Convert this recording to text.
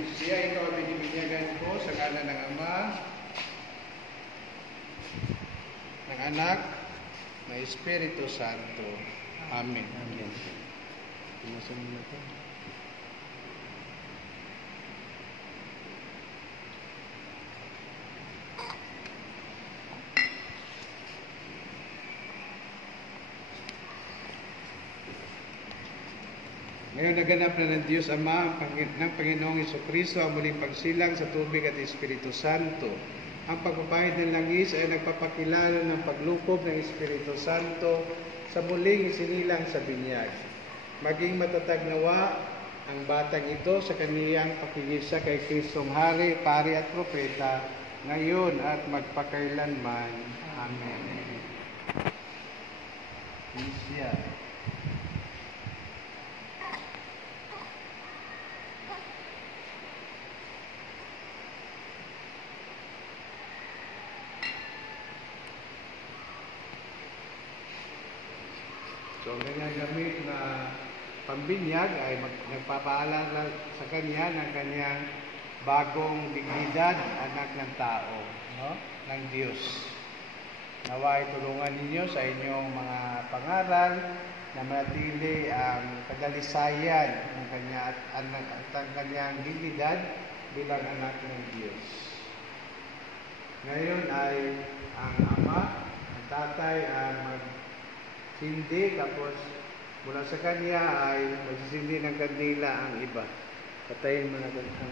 Siya ikaw ang binibinyagan ko sa ngalan ng Ama, ng Anak, ng Espiritu Santo. Amen. Amen. Pinasunod na ito. Ngayon naganap na ng Diyos Ama ng Panginoong Jesucristo ang muling pagsilang sa tubig at Espiritu Santo. Ang pagpapahid ng langis ay nagpapakilala ng paglukob ng Espiritu Santo sa muling isinilang sa binyag. Maging matatag nawa ang batang ito sa kaniyang pakikisa kay Kristong Hari, Pari at Propeta, ngayon at magpakailanman. Amen. Isya. So, ang kanyang gamit na pambinyag ay nagpapaalala sa kanya ng kanyang bagong dignidad, anak ng tao, no? Ng Diyos. Naway tulungan ninyo sa inyong mga pangaral na manatili ang kadalisayan ng kanya at ang kanyang dignidad bilang anak ng Diyos. Ngayon ay ang Ama, ang Tatay ang magsindi, tapos mula sa kanya ay magsisindi ng kandila ang iba. Patayin mo na